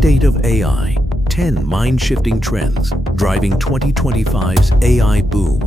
State of AI, 10 mind-shifting trends driving 2025's AI boom.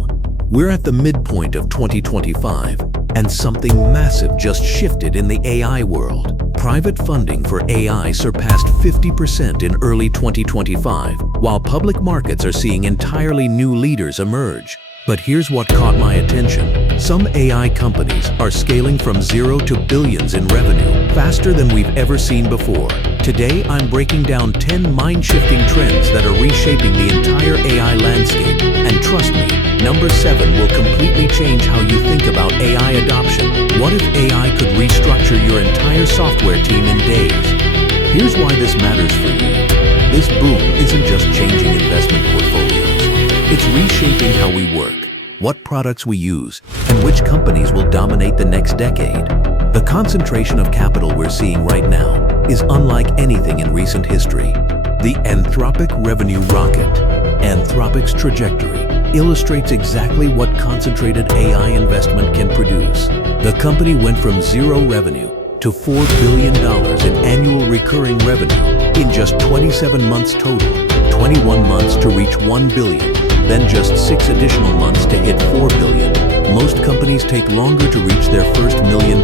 We're at the midpoint of 2025, and something massive just shifted in the AI world. Private funding for AI surpassed 50% in early 2025, while public markets are seeing entirely new leaders emerge. But here's what caught my attention. Some AI companies are scaling from zero to billions in revenue faster than we've ever seen before. Today, I'm breaking down 10 mind-shifting trends that are reshaping the entire AI landscape. And trust me, number 7 will completely change how you think about AI adoption. What if AI could restructure your entire software team in days? Here's why this matters for you. This boom isn't just changing investment portfolios. It's reshaping how we work, what products we use, and which companies will dominate the next decade. The concentration of capital we're seeing right now is unlike anything in recent history. The Anthropic revenue rocket, Anthropic's trajectory, illustrates exactly what concentrated AI investment can produce. The company went from zero revenue to $4 billion in annual recurring revenue in just 27 months total, 21 months to reach $1 billion. Then just 6 additional months to hit $4 billion. Most companies take longer to reach their first $1 million.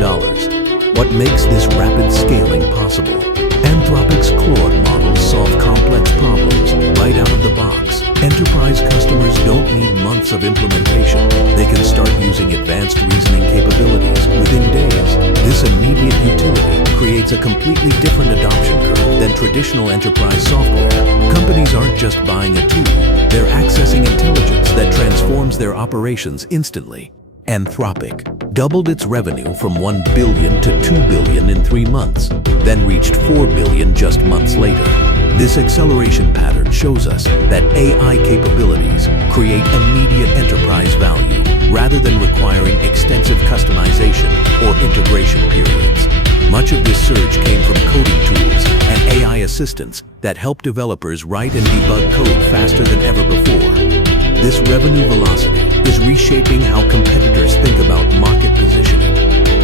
What makes this rapid scaling possible? Anthropic's Claude models solve complex problems right out of the box. Enterprise customers don't need months of implementation. They can start using advanced reasoning capabilities within days. This immediate utility creates a completely different adoption curve than traditional enterprise software. Companies aren't just buying a tool, they're accessing intelligence that transforms their operations instantly. Anthropic doubled its revenue from $1 billion to $2 billion in 3 months, then reached $4 billion just months later. This acceleration pattern shows us that AI capabilities create immediate enterprise value rather than requiring extensive customization or integration periods. Much of this surge came from coding tools and AI assistants that help developers write and debug code faster than ever before. This revenue velocity is reshaping how competitors think about market positioning.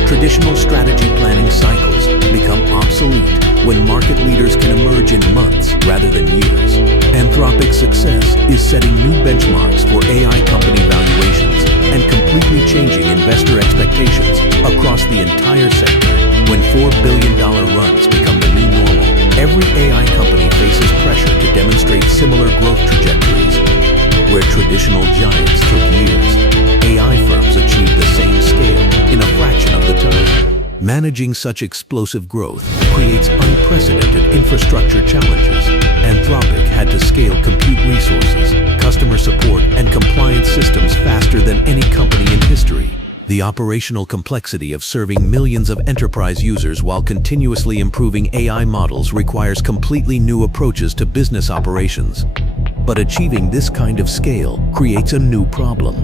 Traditional strategy planning cycles become obsolete when market leaders can emerge in months rather than years. Anthropic's success is setting new benchmarks for AI company valuations and completely changing investor expectations across the entire sector. When $4 billion runs become the new normal, every AI company faces pressure to demonstrate similar growth trajectories. Where traditional giants took years, AI firms achieved the same scale in a fraction of the time. Managing such explosive growth creates unprecedented infrastructure challenges. Anthropic had to scale compute resources, customer support, and compliance systems faster than any company in history. The operational complexity of serving millions of enterprise users while continuously improving AI models requires completely new approaches to business operations. But achieving this kind of scale creates a new problem.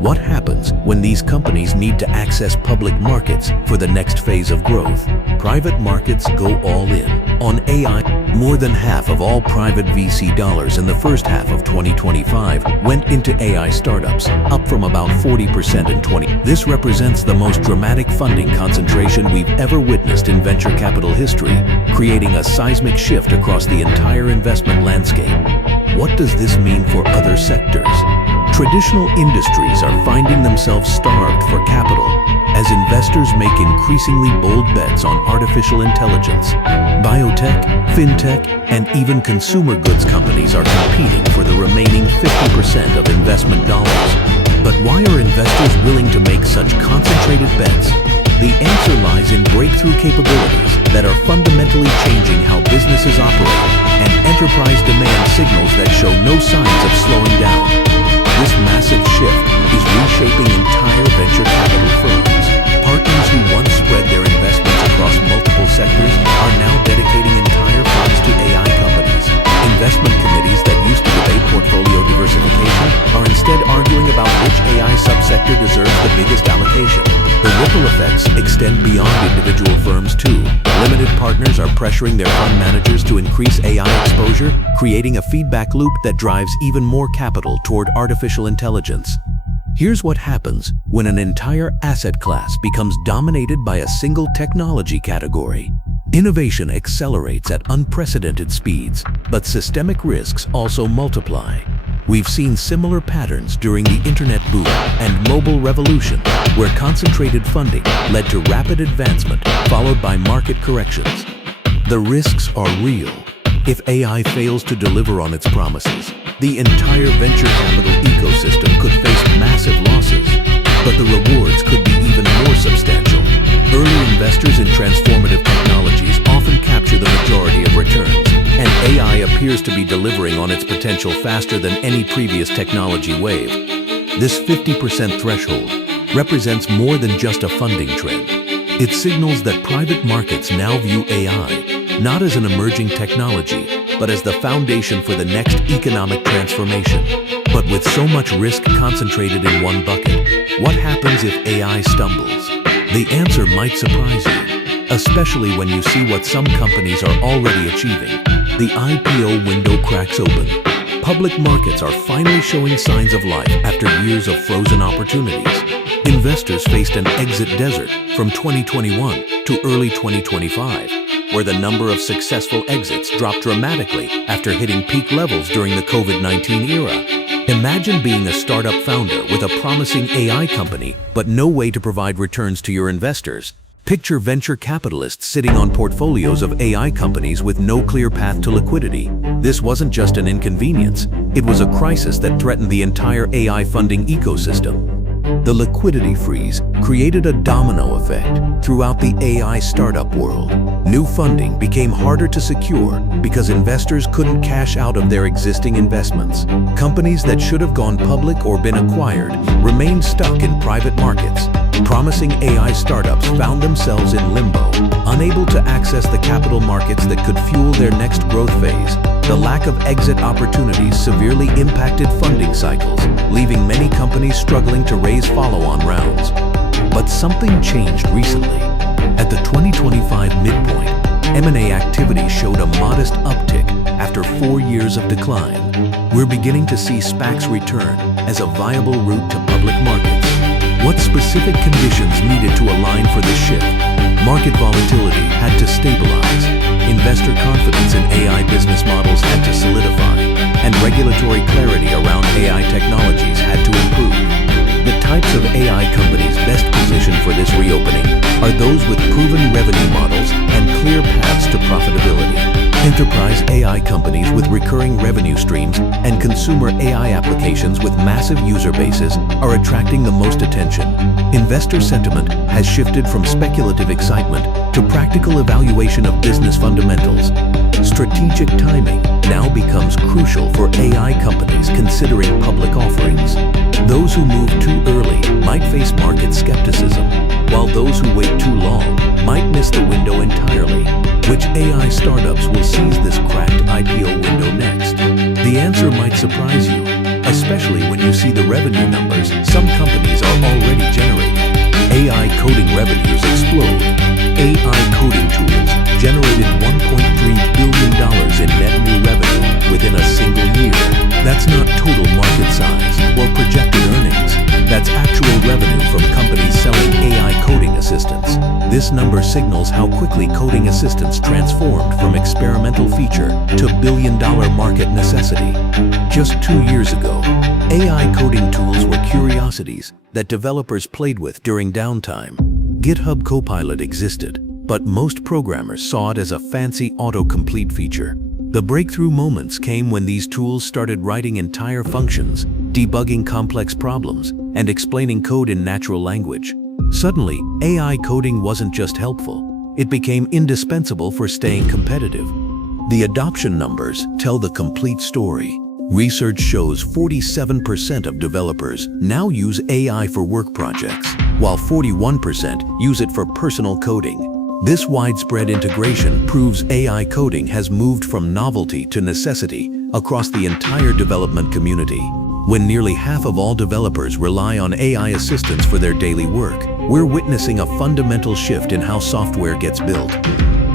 What happens when these companies need to access public markets for the next phase of growth? Private markets go all in on AI. More than half of all private VC dollars in the first half of 2025 went into AI startups, up from about 40% in 2020. This represents the most dramatic funding concentration we've ever witnessed in venture capital history, creating a seismic shift across the entire investment landscape. What does this mean for other sectors? Traditional industries are finding themselves starved for capital as investors make increasingly bold bets on artificial intelligence. Biotech, fintech, and even consumer goods companies are competing for the remaining 50% of investment dollars. But why are investors willing to make such concentrated bets? The answer lies in breakthrough capabilities that are fundamentally changing how businesses operate, and enterprise demand signals that show no signs of slowing down. This massive shift is reshaping entire venture capital firms. Partners who once spread their investments across multiple sectors are now dedicating entire funds to AI companies. Investment committees that used to debate portfolio diversification are instead arguing about which AI subsector deserves the biggest allocation. The ripple effects extend beyond individual firms too. Limited partners are pressuring their fund managers to increase AI exposure, creating a feedback loop that drives even more capital toward artificial intelligence. Here's what happens when an entire asset class becomes dominated by a single technology category. Innovation accelerates at unprecedented speeds, but systemic risks also multiply. We've seen similar patterns during the internet boom and mobile revolution, where concentrated funding led to rapid advancement followed by market corrections. The risks are real. If AI fails to deliver on its promises, the entire venture capital ecosystem could face massive losses, but the rewards could be even more substantial. Early investors in transformative technologies often capture the majority of returns, and AI appears to be delivering on its potential faster than any previous technology wave. This 50% threshold represents more than just a funding trend. It signals that private markets now view AI not as an emerging technology, but as the foundation for the next economic transformation. But with so much risk concentrated in one bucket, what happens if AI stumbles? The answer might surprise you, especially when you see what some companies are already achieving. The IPO window cracks open. Public markets are finally showing signs of life after years of frozen opportunities. Investors faced an exit desert from 2021 to early 2025, where the number of successful exits dropped dramatically after hitting peak levels during the COVID-19 era. Imagine being a startup founder with a promising AI company, but no way to provide returns to your investors. Picture venture capitalists sitting on portfolios of AI companies with no clear path to liquidity. This wasn't just an inconvenience, it was a crisis that threatened the entire AI funding ecosystem. The liquidity freeze created a domino effect throughout the AI startup world. New funding became harder to secure because investors couldn't cash out of their existing investments. Companies that should have gone public or been acquired remained stuck in private markets. Promising AI startups found themselves in limbo, unable to access the capital markets that could fuel their next growth phase. The lack of exit opportunities severely impacted funding cycles, leaving many companies struggling to raise follow-on rounds. But something changed recently. At the 2025 midpoint, M&A activity showed a modest uptick after 4 years of decline. We're beginning to see SPACs return as a viable route to public markets. What specific conditions needed to align for this shift? Market volatility had to stabilize, investor confidence in AI business models had to solidify, and regulatory clarity around AI technologies had to improve. The types of AI companies best positioned for this reopening are those with proven revenue models and clear paths to profitability. Enterprise AI companies with recurring revenue streams and consumer AI applications with massive user bases are attracting the most attention. Investor sentiment has shifted from speculative excitement to practical evaluation of business fundamentals. Strategic timing now becomes crucial for AI companies considering public offerings. Those who move too early might face market skepticism, while those who wait too long might miss the window entirely. Which AI startups will seize this cracked IPO window next? The answer might surprise you, especially when you see the revenue numbers some companies are already generating. AI coding revenues explode. AI coding tools generated $1.3 billion in net new revenue within a single year. That's not total market size or projected earnings. That's actual revenue from companies selling AI coding assistants. This number signals how quickly coding assistants transformed from experimental feature to billion-dollar market necessity. Just 2 years ago, AI coding tools were curiosities that developers played with during downtime. GitHub Copilot existed, but most programmers saw it as a fancy autocomplete feature. The breakthrough moments came when these tools started writing entire functions, debugging complex problems, and explaining code in natural language. Suddenly, AI coding wasn't just helpful, it became indispensable for staying competitive. The adoption numbers tell the complete story. Research shows 47% of developers now use AI for work projects, while 41% use it for personal coding. This widespread integration proves AI coding has moved from novelty to necessity across the entire development community. When nearly half of all developers rely on AI assistants for their daily work, we're witnessing a fundamental shift in how software gets built.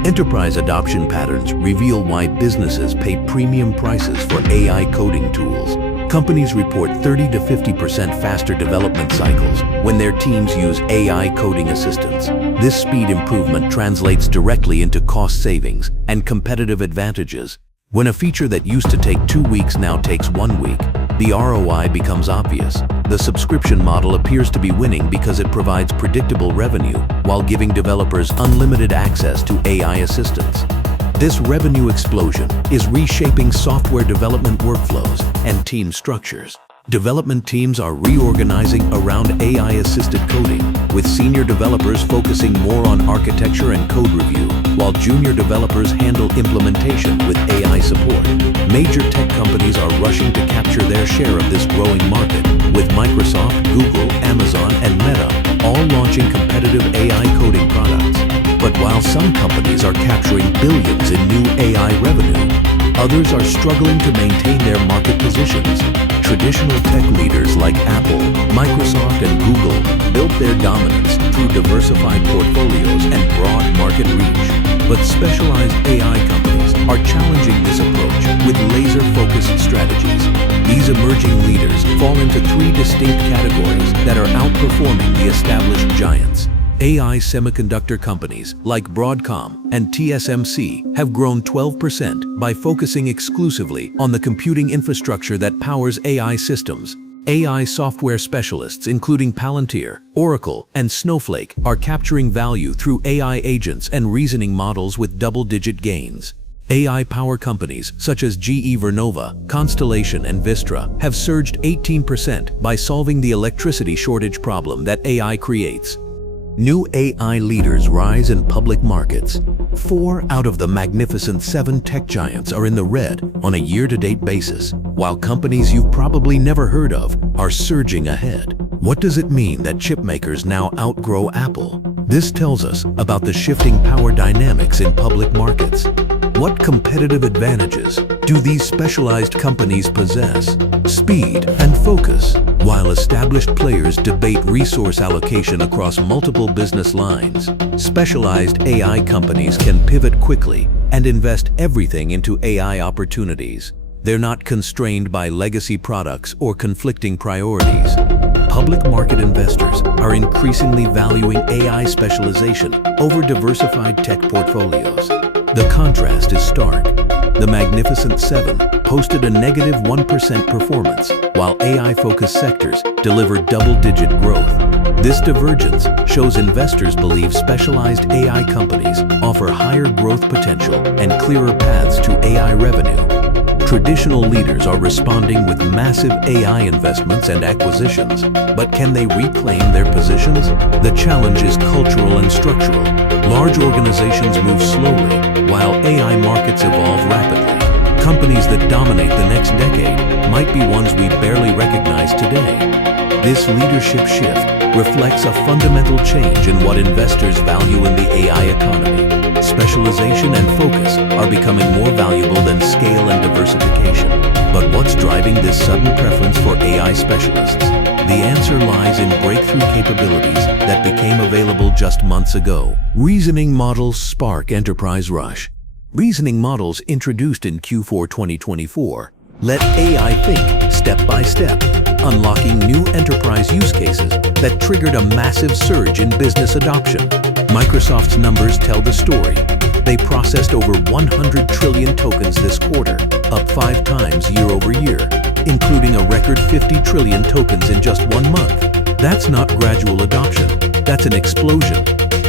Enterprise adoption patterns reveal why businesses pay premium prices for AI coding tools. Companies report 30 to 50% faster development cycles when their teams use AI coding assistants. This speed improvement translates directly into cost savings and competitive advantages. When a feature that used to take 2 weeks now takes 1 week, the ROI becomes obvious. The subscription model appears to be winning because it provides predictable revenue while giving developers unlimited access to AI assistance. This revenue explosion is reshaping software development workflows and team structures. Development teams are reorganizing around AI-assisted coding, with senior developers focusing more on architecture and code review, while junior developers handle implementation with AI support. Major tech companies are rushing to capture their share of this growing market, with Microsoft, Google, Amazon, and Meta all launching competitive AI coding products. But while some companies are capturing billions in new AI revenue, others are struggling to maintain their market positions. Traditional tech leaders like Apple, Microsoft, and Google built their dominance through diversified portfolios and broad market reach. But specialized AI companies are challenging this approach with laser-focused strategies. These emerging leaders fall into 3 distinct categories that are outperforming the established giants. AI semiconductor companies like Broadcom and TSMC have grown 12% by focusing exclusively on the computing infrastructure that powers AI systems. AI software specialists including Palantir, Oracle, and Snowflake are capturing value through AI agents and reasoning models with double-digit gains. AI power companies such as GE Vernova, Constellation, and Vistra have surged 18% by solving the electricity shortage problem that AI creates. New AI leaders rise in public markets. 4 out of the magnificent 7 tech giants are in the red on a year-to-date basis, while companies you've probably never heard of are surging ahead. What does it mean that chipmakers now outgrow Apple? This tells us about the shifting power dynamics in public markets. What competitive advantages do these specialized companies possess? Speed and focus. While established players debate resource allocation across multiple business lines, specialized AI companies can pivot quickly and invest everything into AI opportunities. They're not constrained by legacy products or conflicting priorities. Public market investors are increasingly valuing AI specialization over diversified tech portfolios. The contrast is stark. The Magnificent Seven posted a negative 1% performance, while AI-focused sectors delivered double-digit growth. This divergence shows investors believe specialized AI companies offer higher growth potential and clearer paths to AI revenue. Traditional leaders are responding with massive AI investments and acquisitions, but can they reclaim their positions? The challenge is cultural and structural. Large organizations move slowly, while AI markets evolve rapidly. Companies that dominate the next decade might be ones we barely recognize today. This leadership shift reflects a fundamental change in what investors value in the AI economy. Specialization and focus are becoming more valuable than scale and diversification. But what's driving this sudden preference for AI specialists? The answer lies in breakthrough capabilities that became available just months ago. Reasoning models spark enterprise rush. Reasoning models introduced in Q4 2024 let AI think step by step, unlocking new enterprise use cases that triggered a massive surge in business adoption. Microsoft's numbers tell the story. They processed over 100 trillion tokens this quarter, up 5 times year over year, including a record 50 trillion tokens in just 1 month. That's not gradual adoption, that's an explosion.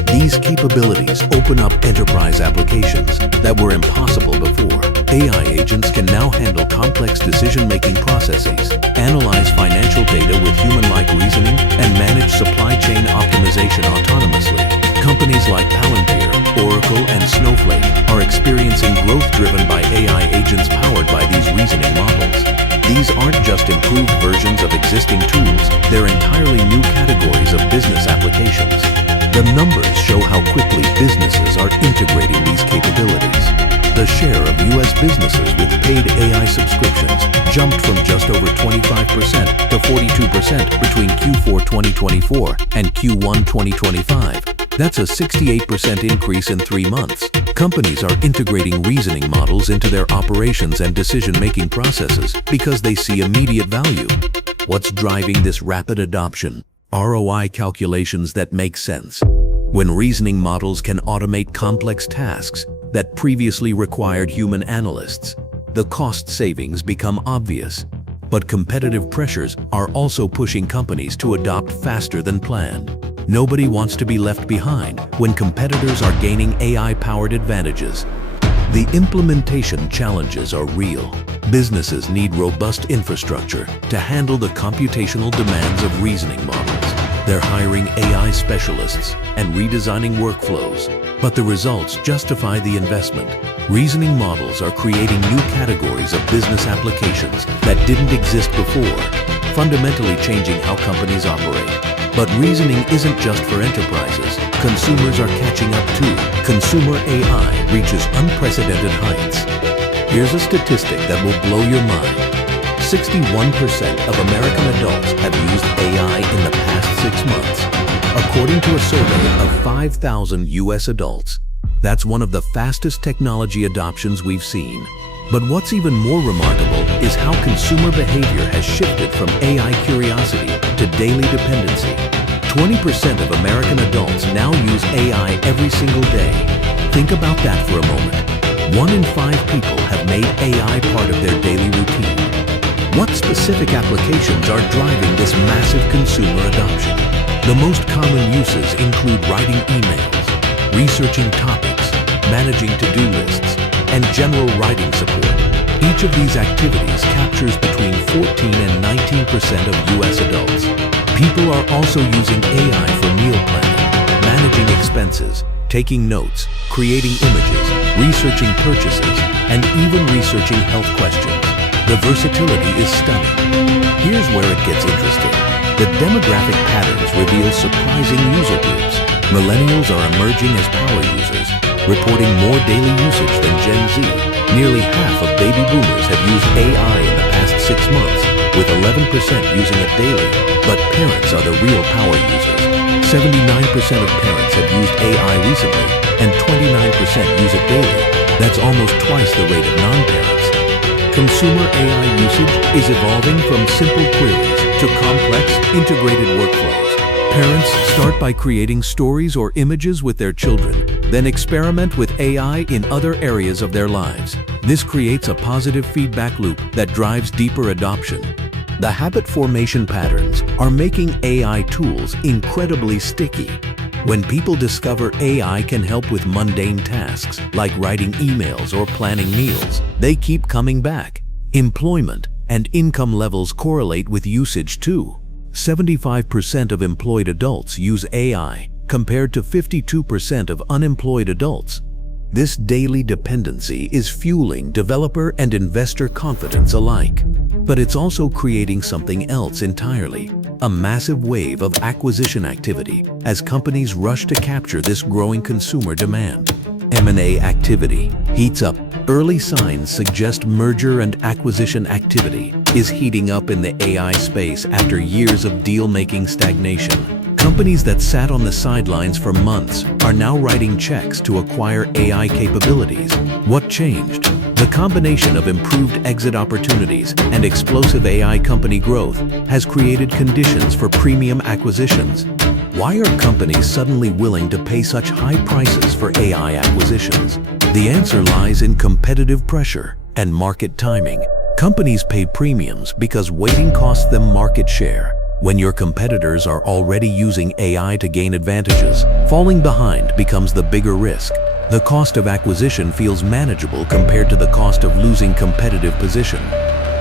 These capabilities open up enterprise applications that were impossible before. AI agents can now handle complex decision-making processes, analyze financial data with human-like reasoning, and manage supply chain optimization autonomously. Companies like Palantir, Oracle, and Snowflake are experiencing growth driven by AI agents powered by these reasoning models. These aren't just improved versions of existing tools, they're entirely new categories of business applications. The numbers show how quickly businesses are integrating these capabilities. The share of U.S. businesses with paid AI subscriptions jumped from just over 25% to 42% between Q4 2024 and Q1 2025. That's a 68% increase in 3 months. Companies are integrating reasoning models into their operations and decision-making processes because they see immediate value. What's driving this rapid adoption? ROI calculations that make sense. When reasoning models can automate complex tasks that previously required human analysts, the cost savings become obvious. But competitive pressures are also pushing companies to adopt faster than planned. Nobody wants to be left behind when competitors are gaining AI-powered advantages. The implementation challenges are real. Businesses need robust infrastructure to handle the computational demands of reasoning models. They're hiring AI specialists and redesigning workflows, but the results justify the investment. Reasoning models are creating new categories of business applications that didn't exist before, fundamentally changing how companies operate. But reasoning isn't just for enterprises. Consumers are catching up too. Consumer AI reaches unprecedented heights. Here's a statistic that will blow your mind. 61% of American adults have used AI in the past 6 months, according to a survey of 5,000 US adults. That's one of the fastest technology adoptions we've seen. But what's even more remarkable is how consumer behavior has shifted from AI curiosity to daily dependency. 20% of American adults now use AI every single day. Think about that for a moment. 1 in 5 people have made AI part of their daily routine. What specific applications are driving this massive consumer adoption? The most common uses include writing emails, researching topics, managing to-do lists, and general writing support. Each of these activities captures between 14 and 19% of US adults. People are also using AI for meal planning, managing expenses, taking notes, creating images, researching purchases, and even researching health questions. The versatility is stunning. Here's where it gets interesting. The demographic patterns reveal surprising user groups. Millennials are emerging as power users, reporting more daily usage than Gen Z. Nearly half of baby boomers have used AI in the past 6 months, with 11% using it daily. But parents are the real power users. 79% of parents have used AI recently, and 29% use it daily. That's almost twice the rate of non-parents. Consumer AI usage is evolving from simple queries to complex, integrated workflows. Parents start by creating stories or images with their children, then experiment with AI in other areas of their lives. This creates a positive feedback loop that drives deeper adoption. The habit formation patterns are making AI tools incredibly sticky. When people discover AI can help with mundane tasks, like writing emails or planning meals, they keep coming back. Employment and income levels correlate with usage too. 75% of employed adults use AI, compared to 52% of unemployed adults. This daily dependency is fueling developer and investor confidence alike. But it's also creating something else entirely, a massive wave of acquisition activity as companies rush to capture this growing consumer demand. M&A activity heats up. Early signs suggest merger and acquisition activity is heating up in the AI space after years of deal-making stagnation. Companies that sat on the sidelines for months are now writing checks to acquire AI capabilities. What changed? The combination of improved exit opportunities and explosive AI company growth has created conditions for premium acquisitions. Why are companies suddenly willing to pay such high prices for AI acquisitions? The answer lies in competitive pressure and market timing. Companies pay premiums because waiting costs them market share. When your competitors are already using AI to gain advantages, falling behind becomes the bigger risk. The cost of acquisition feels manageable compared to the cost of losing competitive position.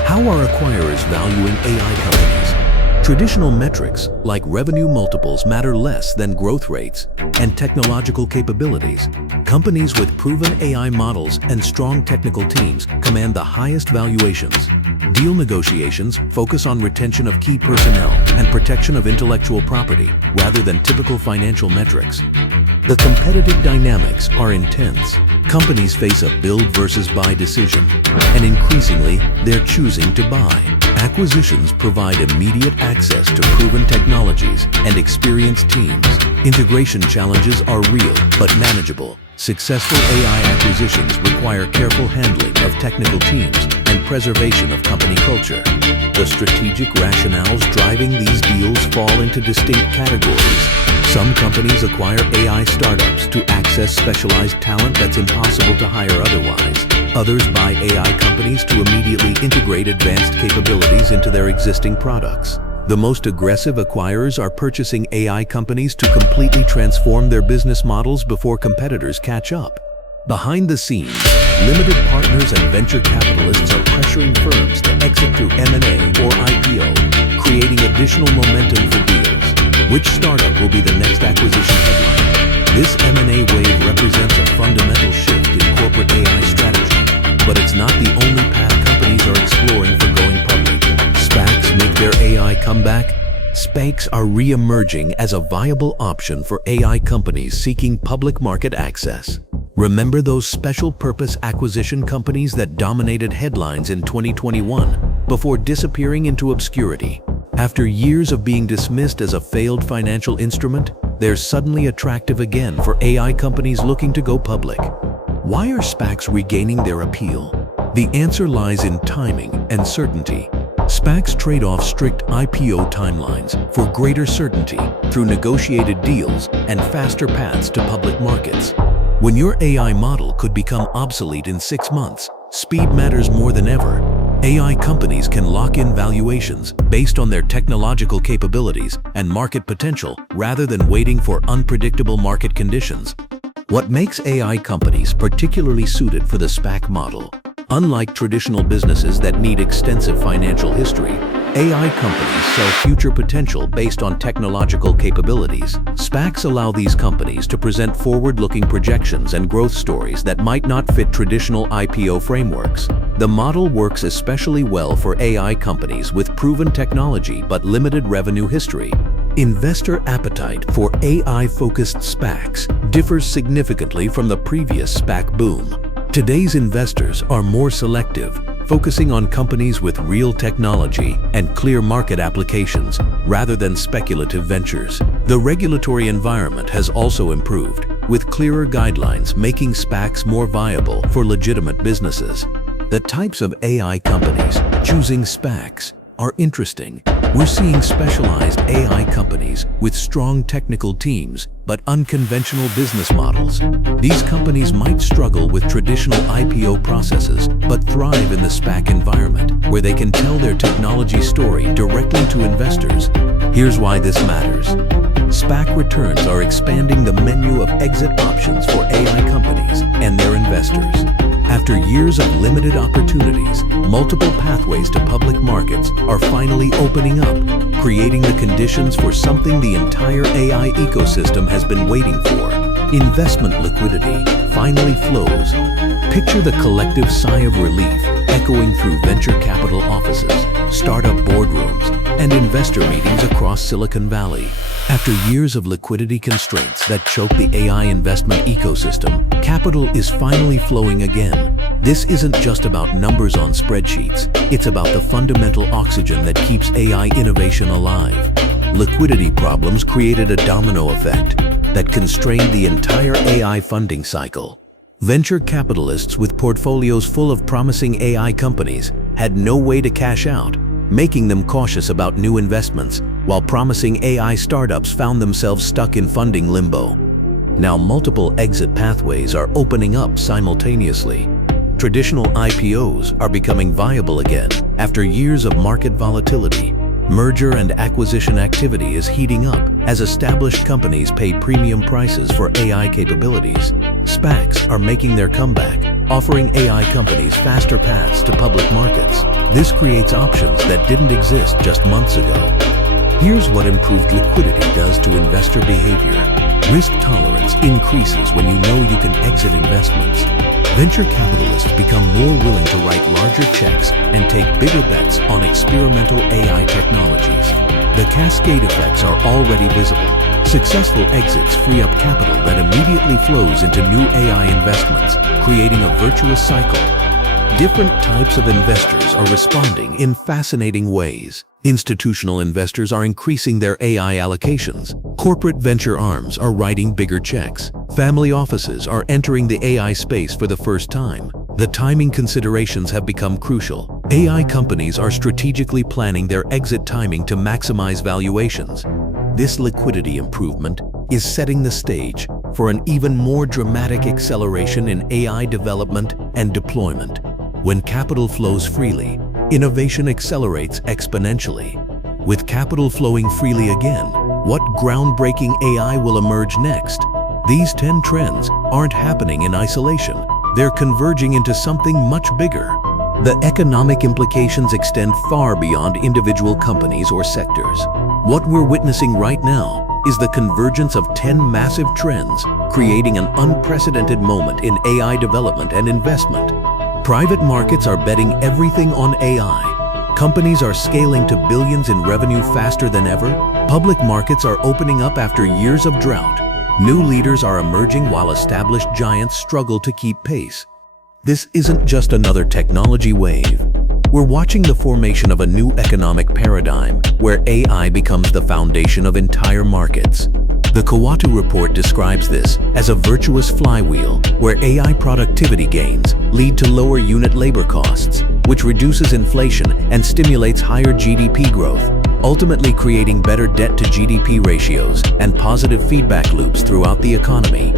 How are acquirers valuing AI companies? Traditional metrics like revenue multiples matter less than growth rates and technological capabilities. Companies with proven AI models and strong technical teams command the highest valuations. Deal negotiations focus on retention of key personnel and protection of intellectual property rather than typical financial metrics. The competitive dynamics are intense. Companies face a build versus buy decision, and increasingly, they're choosing to buy. Acquisitions provide immediate access to proven technologies and experienced teams. Integration challenges are real but manageable. Successful AI acquisitions require careful handling of technical teams and preservation of company culture. The strategic rationales driving these deals fall into distinct categories. Some companies acquire AI startups to access specialized talent that's impossible to hire otherwise. Others buy AI companies to immediately integrate advanced capabilities into their existing products. The most aggressive acquirers are purchasing AI companies to completely transform their business models before competitors catch up. Behind the scenes, limited partners and venture capitalists are pressuring firms to exit through M&A or IPO, creating additional momentum for deals. Which startup will be the next acquisition headline? This M&A wave represents a fundamental shift in corporate AI strategy, but it's not the only path companies are exploring for going public. SPACs make their AI comeback. SPACs are re-emerging as a viable option for AI companies seeking public market access. Remember those special purpose acquisition companies that dominated headlines in 2021 before disappearing into obscurity? After years of being dismissed as a failed financial instrument, they're suddenly attractive again for AI companies looking to go public. Why are SPACs regaining their appeal? The answer lies in timing and certainty. SPACs trade off strict IPO timelines for greater certainty through negotiated deals and faster paths to public markets. When your AI model could become obsolete in 6 months, speed matters more than ever. AI companies can lock in valuations based on their technological capabilities and market potential rather than waiting for unpredictable market conditions. What makes AI companies particularly suited for the SPAC model? Unlike traditional businesses that need extensive financial history, AI companies sell future potential based on technological capabilities. SPACs allow these companies to present forward-looking projections and growth stories that might not fit traditional IPO frameworks. The model works especially well for AI companies with proven technology but limited revenue history. Investor appetite for AI-focused SPACs differs significantly from the previous SPAC boom. Today's investors are more selective, focusing on companies with real technology and clear market applications rather than speculative ventures. The regulatory environment has also improved, with clearer guidelines making SPACs more viable for legitimate businesses. The types of AI companies choosing SPACs are interesting. We're seeing specialized AI companies with strong technical teams but unconventional business models. These companies might struggle with traditional IPO processes but thrive in the SPAC environment, where they can tell their technology story directly to investors. Here's why this matters. SPAC returns are expanding the menu of exit options for AI companies and their investors. After years of limited opportunities, multiple pathways to public markets are finally opening up, creating the conditions for something the entire AI ecosystem has been waiting for. Investment liquidity finally flows. Picture the collective sigh of relief echoing through venture capital offices, startup boardrooms, and investor meetings across Silicon Valley. After years of liquidity constraints that choke the AI investment ecosystem, capital is finally flowing again. This isn't just about numbers on spreadsheets. It's about the fundamental oxygen that keeps AI innovation alive. Liquidity problems created a domino effect that constrained the entire AI funding cycle. Venture capitalists with portfolios full of promising AI companies had no way to cash out, making them cautious about new investments, while promising AI startups found themselves stuck in funding limbo. Now multiple exit pathways are opening up simultaneously. Traditional IPOs are becoming viable again after years of market volatility. Merger and acquisition activity is heating up as established companies pay premium prices for AI capabilities. SPACs are making their comeback, offering AI companies faster paths to public markets. This creates options that didn't exist just months ago. Here's what improved liquidity does to investor behavior. Risk tolerance increases when you know you can exit investments. Venture capitalists become more willing to write larger checks and take bigger bets on experimental AI technologies. The cascade effects are already visible. Successful exits free up capital that immediately flows into new AI investments, creating a virtuous cycle. Different types of investors are responding in fascinating ways. Institutional investors are increasing their AI allocations. Corporate venture arms are writing bigger checks. Family offices are entering the AI space for the first time. The timing considerations have become crucial. AI companies are strategically planning their exit timing to maximize valuations. This liquidity improvement is setting the stage for an even more dramatic acceleration in AI development and deployment. When capital flows freely, innovation accelerates exponentially. With capital flowing freely again, what groundbreaking AI will emerge next? These 10 trends aren't happening in isolation. They're converging into something much bigger. The economic implications extend far beyond individual companies or sectors. What we're witnessing right now is the convergence of 10 massive trends, creating an unprecedented moment in AI development and investment. Private markets are betting everything on AI. Companies are scaling to billions in revenue faster than ever. Public markets are opening up after years of drought. New leaders are emerging while established giants struggle to keep pace. This isn't just another technology wave. We're watching the formation of a new economic paradigm where AI becomes the foundation of entire markets. The Kawatu report describes this as a virtuous flywheel where AI productivity gains lead to lower unit labor costs, which reduces inflation and stimulates higher GDP growth, ultimately creating better debt-to-GDP ratios and positive feedback loops throughout the economy.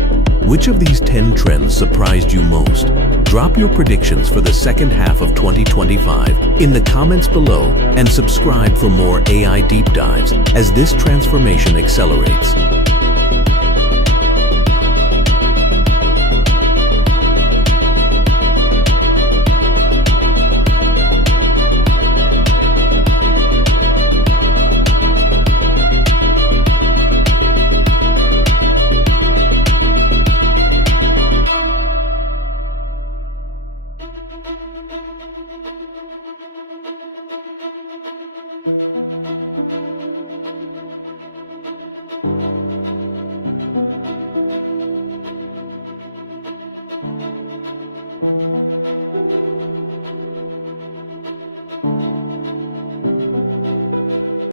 Which of these 10 trends surprised you most? Drop your predictions for the second half of 2025 in the comments below and subscribe for more AI deep dives as this transformation accelerates.